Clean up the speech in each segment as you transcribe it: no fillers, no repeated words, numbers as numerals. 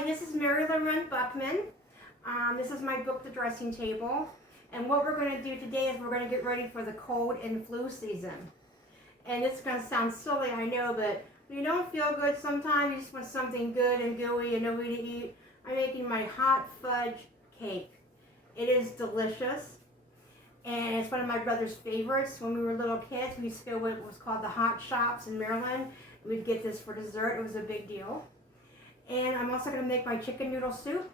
Hi, this is Mary Lorraine Buckman. This is my book, The Dressing Table. And what we're going to do today is we're going to get ready for the cold and flu season. And it's going to sound silly, I know, but when you don't feel good sometimes, you just want something good and gooey and nobody to eat. I'm making my hot fudge cake. It is delicious. And it's one of my brother's favorites. When we were little kids, we used to go to what was called the hot shops in Maryland. We'd get this for dessert. It was a big deal. And I'm also going to make my chicken noodle soup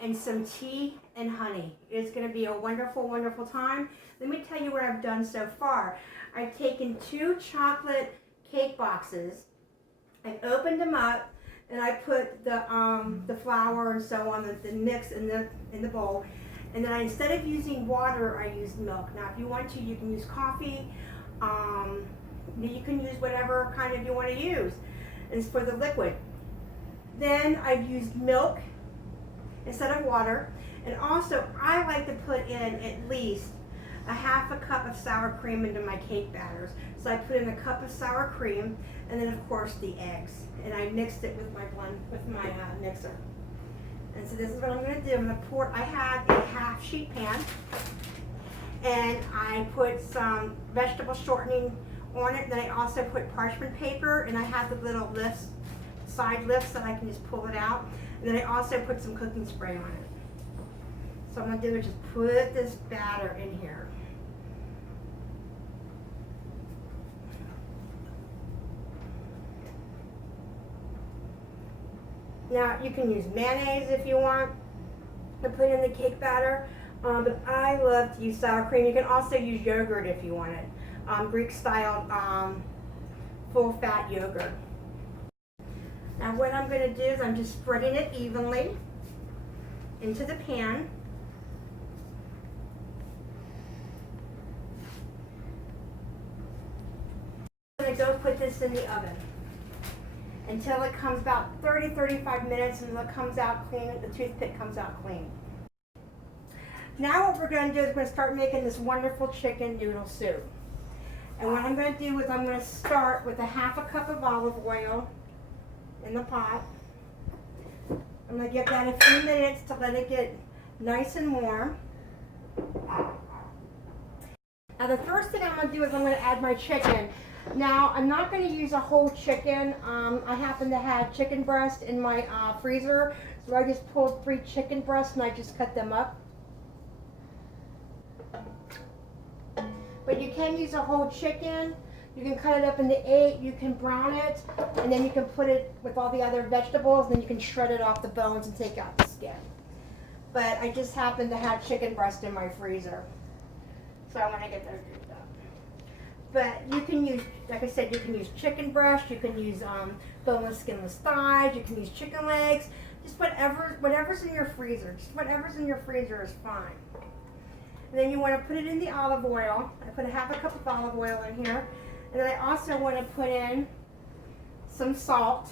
and some tea and honey. It's going to be a wonderful, wonderful time. Let me tell you what I've done so far. I've taken 2 chocolate cake boxes. I've opened them up and I put the flour and so on, the mix in the bowl. And then instead of using water, I used milk. Now, if you want to, you can use coffee. You can use whatever kind of you want to use. It's for the liquid. Then I've used milk instead of water. And also, I like to put in at least a half a cup of sour cream into my cake batters. So I put in a cup of sour cream, and then of course the eggs. And I mixed it with my mixer. And so this is what I'm going to do. I'm going to pour. I have a half sheet pan, and I put some vegetable shortening on it. Then I also put parchment paper, and I have the little lifts, side lifts, that I can just pull it out. And then I also put some cooking spray on it. So what I'm going to do is just put this batter in here. Now, you can use mayonnaise if you want to put in the cake batter, but I love to use sour cream. You can also use yogurt if you want it, Greek-style full-fat yogurt. Now, what I'm going to do is I'm just spreading it evenly into the pan. I'm going to go put this in the oven until it comes about 30-35 minutes, and it comes out clean. The toothpick comes out clean. Now what we're going to do is we're going to start making this wonderful chicken noodle soup. And what I'm going to do is I'm going to start with a half a cup of olive oil in the pot. I'm going to give that a few minutes to let it get nice and warm. Now the first thing I'm going to do is I'm going to add my chicken. Now, I'm not going to use a whole chicken. I happen to have chicken breast in my freezer, so I just pulled 3 chicken breasts and I just cut them up. But you can use a whole chicken. You can cut it up into 8, you can brown it, and then you can put it with all the other vegetables, and then you can shred it off the bones and take out the skin. But I just happen to have chicken breast in my freezer, so I want to get those used up. But you can use, like I said, you can use chicken breast, you can use boneless, skinless thighs, you can use chicken legs, just whatever's in your freezer. Just whatever's in your freezer is fine. And then you want to put it in the olive oil. I put a half a cup of olive oil in here. And then I also want to put in some salt.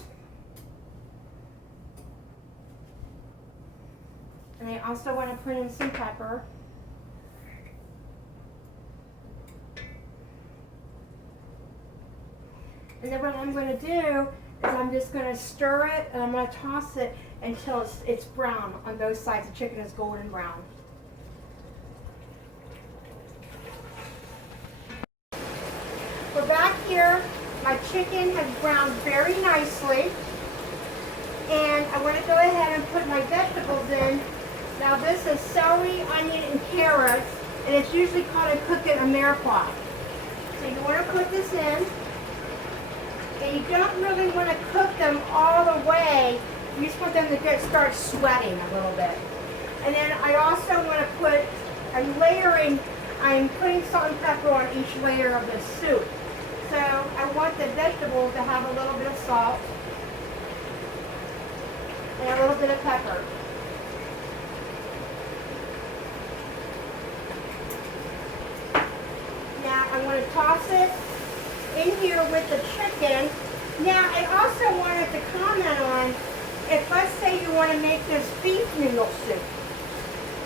And I also want to put in some pepper. And then what I'm going to do is I'm just going to stir it, and I'm going to toss it until it's brown on both sides. The chicken is golden brown. We're back here. My chicken has browned very nicely. And I want to go ahead and put my vegetables in. Now this is celery, onion, and carrots, and it's usually called a cook it a mirepoix. So you want to put this in. And you don't really want to cook them all the way. You just want them to start sweating a little bit. And then I also want to put, I'm putting salt and pepper on each layer of this soup. So I want the vegetables to have a little bit of salt and a little bit of pepper. Now I want to toss it in here with the chicken. Now I also wanted to comment on, if let's say you want to make this beef noodle soup,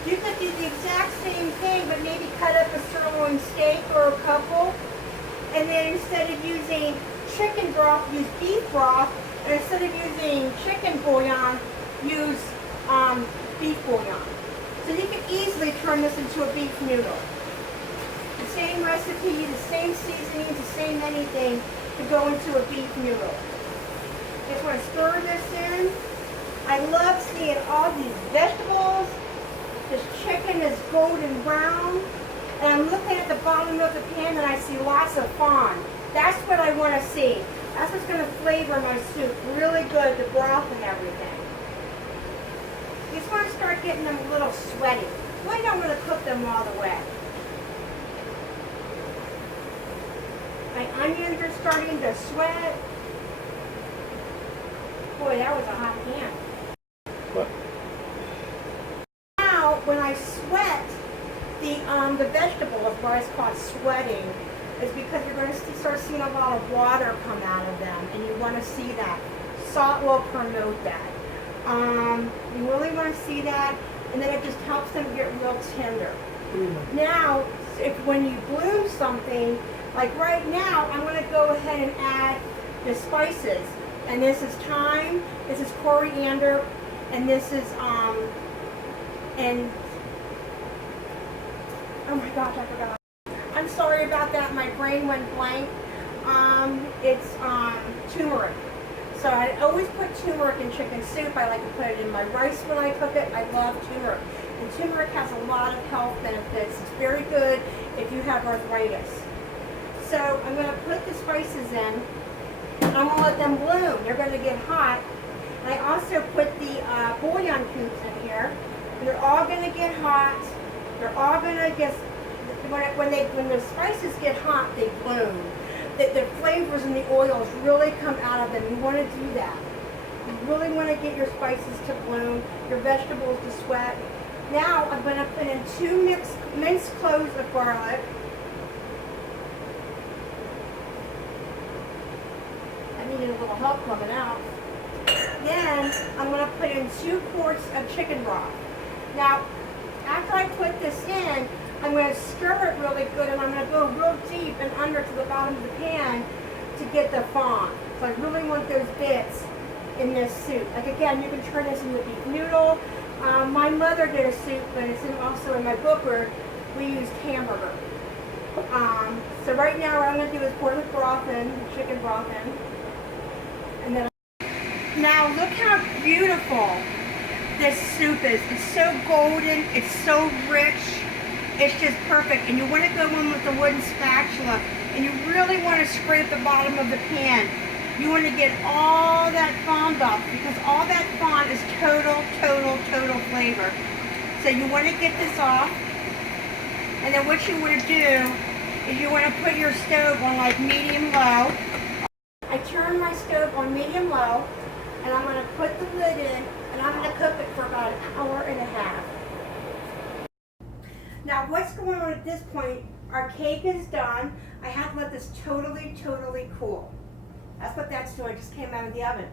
you could do the exact same thing, but maybe cut up a sirloin steak or a couple, and then instead of using chicken broth, use beef broth, and instead of using chicken bouillon, use beef bouillon. So you can easily turn this into a beef noodle. The same recipe, the same seasonings, the same anything to go into a beef noodle. Just want to stir this in. I love seeing all these vegetables. This chicken is golden brown. And I'm looking at the bottom of the pan and I see lots of fond. That's what I want to see. That's what's going to flavor my soup really good, the broth and everything. You just want to start getting them a little sweaty. I don't want to cook them all the way. My onions are starting to sweat. Boy, that was a hot pan. What? Now, when I sweat the vegetables, why it's called sweating, is because you're going to start seeing a lot of water come out of them, and you want to see that. Salt will promote that. You really want to see that, and then it just helps them get real tender. Now, when you bloom something, like right now, I'm going to go ahead and add the spices. And this is thyme, this is coriander, and this is, and, oh my gosh, I forgot. I'm sorry about that, my brain went blank. It's turmeric. So I always put turmeric in chicken soup. I like to put it in my rice when I cook it. I love turmeric. And turmeric has a lot of health benefits. It's very good if you have arthritis. So I'm going to put the spices in. And I'm going to let them bloom. They're going to get hot. And I also put the bouillon cubes in here. And they're all going to get hot. They're all going to get, when the spices get hot, they bloom. The flavors and the oils really come out of them. You want to do that. You really want to get your spices to bloom, your vegetables to sweat. Now I'm going to put in 2 minced cloves of garlic. I needed a little help coming out. Then I'm going to put in 2 quarts of chicken broth. Now, after I put this in, I'm going to stir it really good, and I'm going to go real deep and under to the bottom of the pan to get the fond. So I really want those bits in this soup. Like again, you can turn this into a beef noodle. My mother did a soup, but it's also in my book where we used hamburger. So right now what I'm going to do is pour the broth in, the chicken broth in. And then now look how beautiful this soup is. It's so golden, it's so rich. It's just perfect, and you want to go in with the wooden spatula, and you really want to scrape the bottom of the pan. You want to get all that fond off, because all that fond is total flavor. So you want to get this off, and then what you want to do is you want to put your stove on like medium-low. I turn my stove on medium-low, and I'm going to put the lid in, and I'm going to cook it for about an hour and a half. Now what's going on at this point, our cake is done. I have to let this totally cool. That's what that's doing, it just came out of the oven.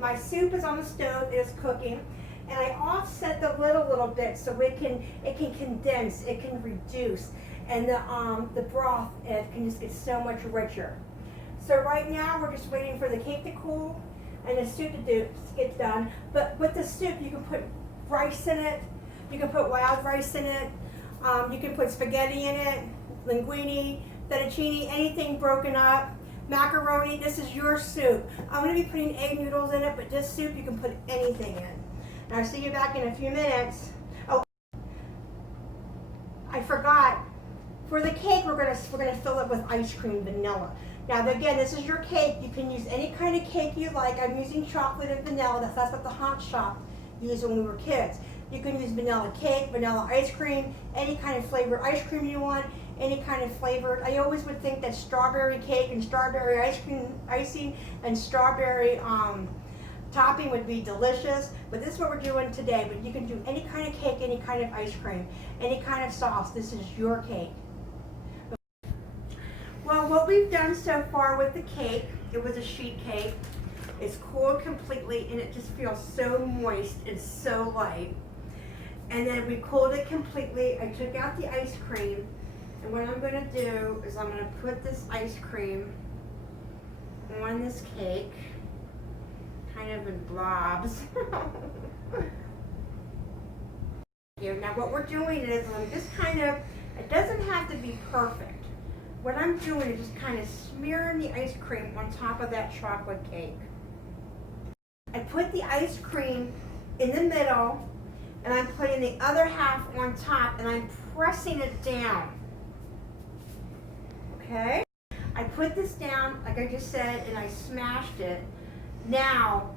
My soup is on the stove, it is cooking, and I offset the lid a little bit so it can condense, it can reduce, and the broth, it can just get so much richer. So right now we're just waiting for the cake to cool and the soup to get done. But with the soup you can put rice in it, you can put wild rice in it, you can put spaghetti in it, linguine, fettuccine, anything broken up, macaroni. This is your soup. I'm going to be putting egg noodles in it, but this soup you can put anything in. And I'll see you back in a few minutes. Oh, I forgot. For the cake, we're gonna fill it with ice cream, vanilla. Now again, this is your cake. You can use any kind of cake you like. I'm using chocolate and vanilla. That's what the Hot Shop used when we were kids. You can use vanilla cake, vanilla ice cream, any kind of flavored ice cream you want, any kind of flavored. I always would think that strawberry cake and strawberry ice cream icing and strawberry topping would be delicious, but this is what we're doing today. But you can do any kind of cake, any kind of ice cream, any kind of sauce. This is your cake. Well, what we've done so far with the cake, it was a sheet cake. It's cooled completely and it just feels so moist and so light. And then we cooled it completely. I took out the ice cream, and what I'm going to do is I'm going to put this ice cream on this cake. kind of in blobs. Now what we're doing is I'm just kind of, it doesn't have to be perfect. What I'm doing is just kind of smearing the ice cream on top of that chocolate cake. I put the ice cream in the middle and I'm putting the other half on top and I'm pressing it down. Okay? I put this down, like I just said, and I smashed it. Now,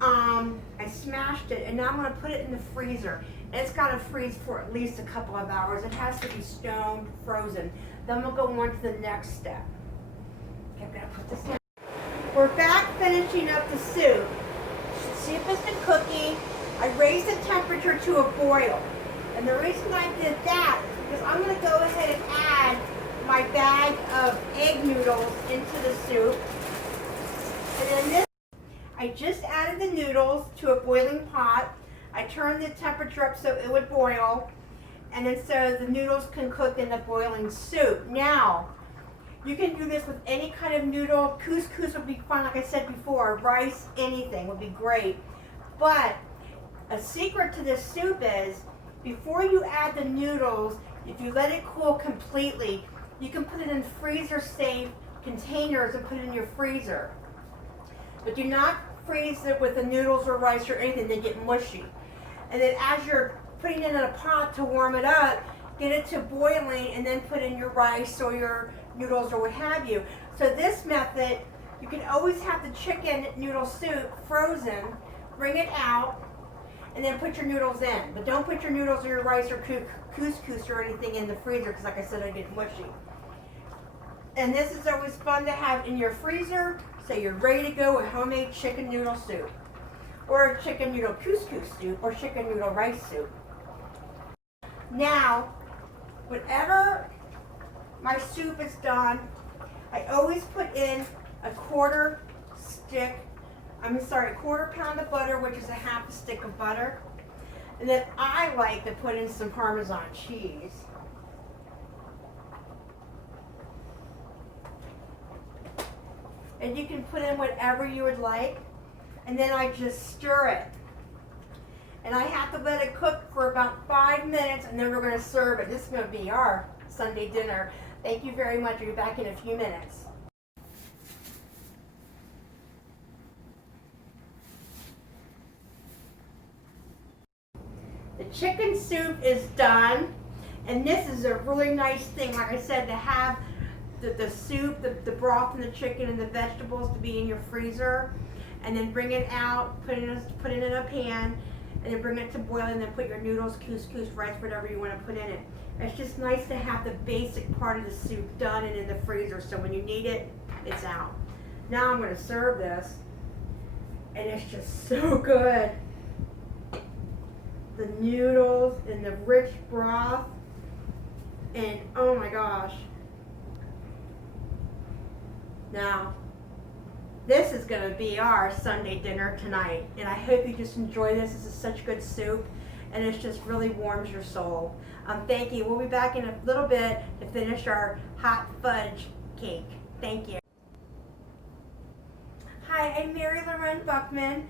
I smashed it and now I'm going to put it in the freezer. And it's got to freeze for at least a couple of hours. It has to be stone frozen. Then we'll go on to the next step. Okay, I'm going to put this in. We're back finishing up the soup. The soup has been cooking. I raised the temperature to a boil. And the reason I did that is because I'm going to go ahead and add my bag of egg noodles into the soup. And then this, I just added the noodles to a boiling pot. I turned the temperature up so it would boil. And then so the noodles can cook in the boiling soup. Now, you can do this with any kind of noodle. Couscous would be fun, like I said before. Rice, anything would be great. But a secret to this soup is, before you add the noodles, if you let it cool completely, you can put it in freezer-safe containers and put it in your freezer. But do not freeze it with the noodles or rice or anything, they get mushy. And then as you're putting it in a pot to warm it up, get it to boiling and then put in your rice or your noodles or what have you. So this method, you can always have the chicken noodle soup frozen, bring it out, and then put your noodles in. But don't put your noodles or your rice or couscous or anything in the freezer because like I said, they get mushy. And this is always fun to have in your freezer, so you're ready to go with homemade chicken noodle soup, or chicken noodle couscous soup, or chicken noodle rice soup. Now, whenever my soup is done, I always put in a quarter pound of butter, which is a half a stick of butter. And then I like to put in some Parmesan cheese. And you can put in whatever you would like. And then I just stir it. And I have to let it cook for about 5 minutes and then we're going to serve it. This is going to be our Sunday dinner. Thank you very much. I'll be back in a few minutes. The chicken soup is done. And this is a really nice thing, like I said, to have the soup, the broth and the chicken and the vegetables to be in your freezer. And then bring it out, put it in a pan, and then bring it to boil, and then put your noodles, couscous, rice, whatever you want to put in it. It's just nice to have the basic part of the soup done and in the freezer, so when you need it, it's out. Now I'm going to serve this, and it's just so good. The noodles and the rich broth, and oh my gosh. Now, this is going to be our Sunday dinner tonight, and I hope you just enjoy this. This is such good soup, and it just really warms your soul. Thank you. We'll be back in a little bit to finish our hot fudge cake. Thank you. Hi, I'm Mary Lorraine Buckman.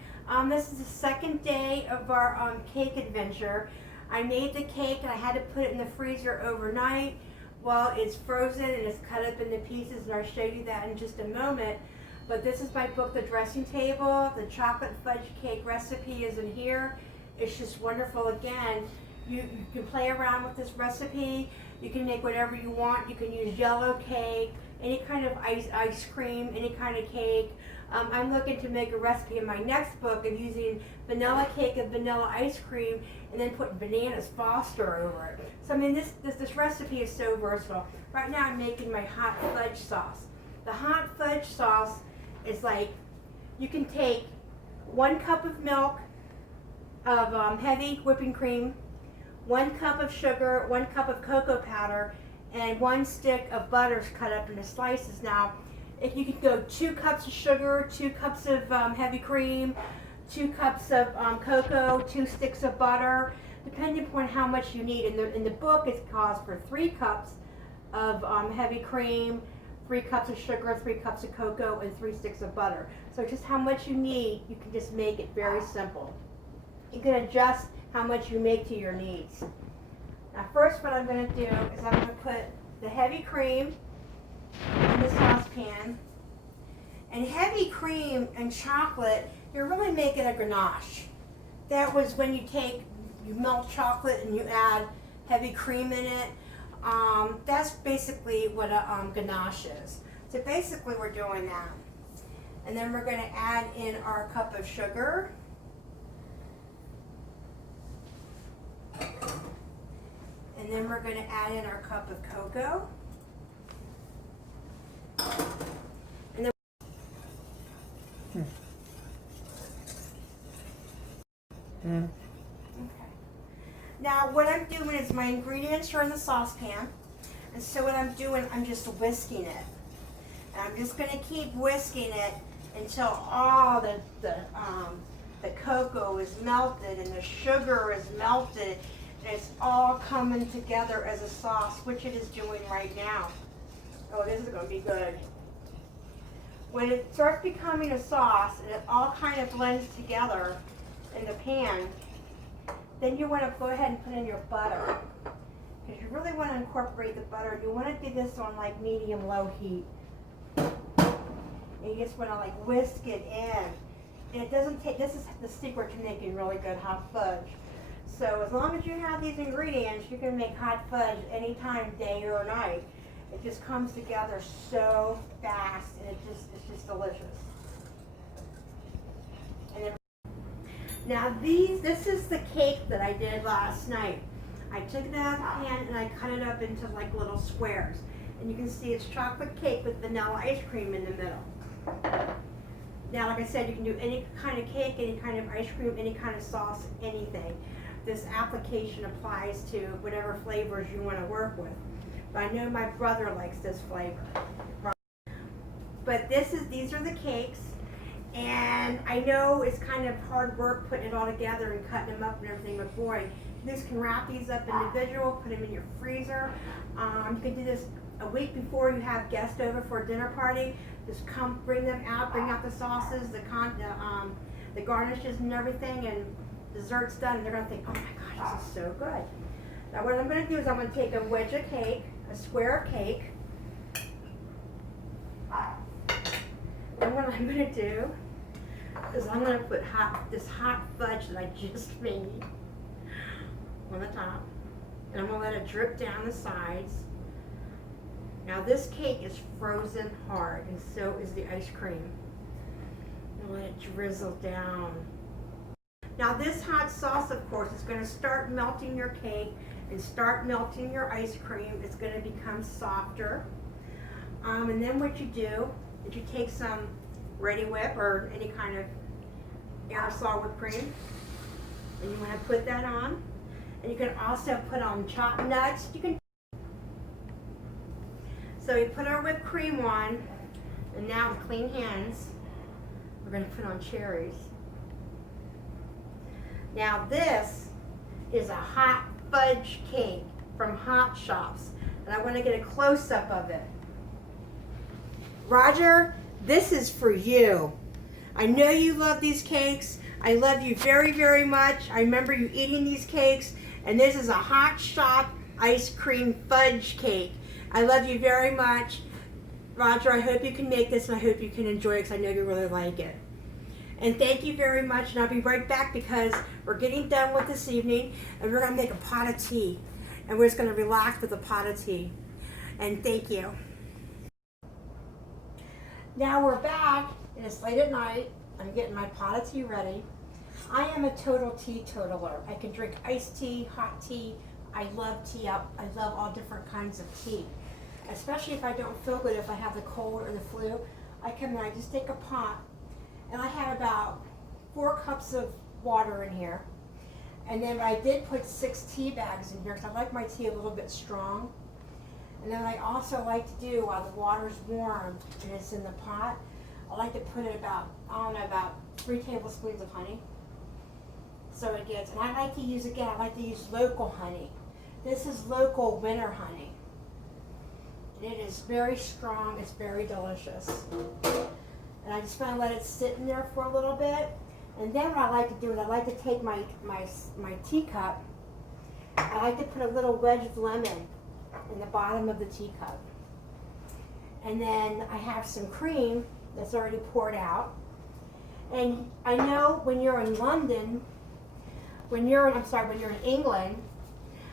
This is the second day of our cake adventure. I made the cake, and I had to put it in the freezer overnight while it's frozen and it's cut up into pieces, and I'll show you that in just a moment. But this is my book, The Dressing Table. The chocolate fudge cake recipe is in here. It's just wonderful. Again, you can play around with this recipe. You can make whatever you want. You can use yellow cake, any kind of ice cream, any kind of cake. I'm looking to make a recipe in my next book of using vanilla cake and vanilla ice cream and then put bananas Foster over it. So I mean, this recipe is so versatile. Right now I'm making my hot fudge sauce. The hot fudge sauce is like, you can take 1 cup of milk of heavy whipping cream, 1 cup of sugar, 1 cup of cocoa powder, and 1 stick of butter cut up into slices. Now, if you could go 2 cups of sugar, 2 cups of heavy cream, 2 cups of cocoa, 2 sticks of butter, depending upon how much you need. In the book, it calls for 3 cups of heavy cream, 3 cups of sugar, 3 cups of cocoa, and 3 sticks of butter. So just how much you need, you can just make it very simple. You can adjust how much you make to your needs. Now first what I'm going to do is I'm going to put the heavy cream in the saucepan. And heavy cream and chocolate, you're really making a ganache. That was when you melt chocolate and you add heavy cream in it. That's basically what a ganache is. So basically we're doing that. And then we're going to add in our cup of sugar. And then we're going to add in our cup of cocoa. And then okay. Now what I'm doing is my ingredients are in the saucepan. And so what I'm doing, I'm just whisking it. And I'm just going to keep whisking it until all the cocoa is melted and the sugar is melted. And it's all coming together as a sauce, which it is doing right now. Oh, this is going to be good. When it starts becoming a sauce and it all kind of blends together in the pan, then you want to go ahead and put in your butter. Because you really want to incorporate the butter. You want to do this on like medium-low heat. And you just want to like whisk it in. And it doesn't take, this is the secret to making really good hot fudge. So as long as you have these ingredients, you can make hot fudge anytime, day or night. It just comes together so fast, and it's just delicious. And then, now this is the cake that I did last night. I took it out of the pan and I cut it up into like little squares. And you can see it's chocolate cake with vanilla ice cream in the middle. Now, like I said, you can do any kind of cake, any kind of ice cream, any kind of sauce, anything. This application applies to whatever flavors you want to work with. But I know my brother likes this flavor. But these are the cakes, and I know it's kind of hard work putting it all together and cutting them up and everything, but boy, you just can wrap these up individual, put them in your freezer. You can do this a week before you have guests over for a dinner party. Just come, bring out the sauces, the garnishes and everything, and dessert's done, and they're gonna think, oh my gosh, this is so good. Now what I'm gonna do is I'm gonna take a wedge of cake, a square of cake, and what I'm gonna do is I'm gonna put this hot fudge that I just made on the top, and I'm gonna let it drip down the sides. Now this cake is frozen hard, and so is the ice cream. And let it drizzle down. Now this hot sauce, of course, is going to start melting your cake and start melting your ice cream. It's going to become softer. And then what you do is you take some Ready Whip or any kind of aerosol whipped cream, and you want to put that on. And you can also put on chopped nuts. So we put our whipped cream on, and now with clean hands, we're going to put on cherries. Now this is a hot fudge cake from Hot Shops, and I want to get a close-up of it. Roger, this is for you. I know you love these cakes. I love you very, very much. I remember you eating these cakes, and this is a Hot Shop ice cream fudge cake. I love you very much. Roger, I hope you can make this, and I hope you can enjoy it, because I know you really like it. And thank you very much, and I'll be right back because we're getting done with this evening, and we're going to make a pot of tea. And we're just going to relax with a pot of tea. And thank you. Now we're back, and it's late at night. I'm getting my pot of tea ready. I am a total teetotaler. I can drink iced tea, hot tea. I love tea. I love all different kinds of tea. Especially if I don't feel good, if I have the cold or the flu. I come in, I just take a pot. And I have about 4 cups of water in here. And then I did put 6 tea bags in here because I like my tea a little bit strong. And then I also like to do, while the water's warm and it's in the pot, I like to put in about 3 tablespoons of honey. So it gets, and I like to use local honey. This is local winter honey. And it is very strong, it's very delicious. And I just want to let it sit in there for a little bit. And then what I like to do is I like to take my teacup. I like to put a little wedge of lemon in the bottom of the teacup. And then I have some cream that's already poured out. And I know when you're in London, when you're in England,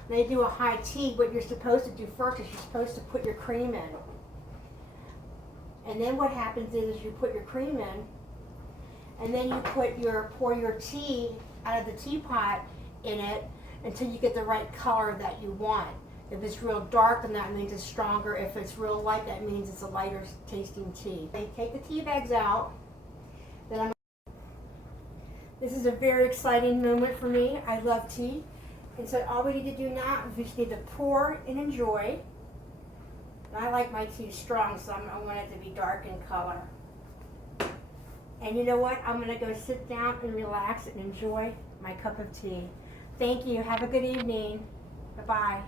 they do a high tea. What you're supposed to do first is you're supposed to put your cream in. And then what happens is you put your cream in, and then you pour your tea out of the teapot in it until you get the right color that you want. If it's real dark, then that means it's stronger. If it's real light, that means it's a lighter tasting tea. They take the tea bags out. This is a very exciting moment for me. I love tea. And so all we need to do now is we just need to pour and enjoy. And I like my tea strong, so I want it to be dark in color. And you know what? I'm going to go sit down and relax and enjoy my cup of tea. Thank you. Have a good evening. Bye-bye.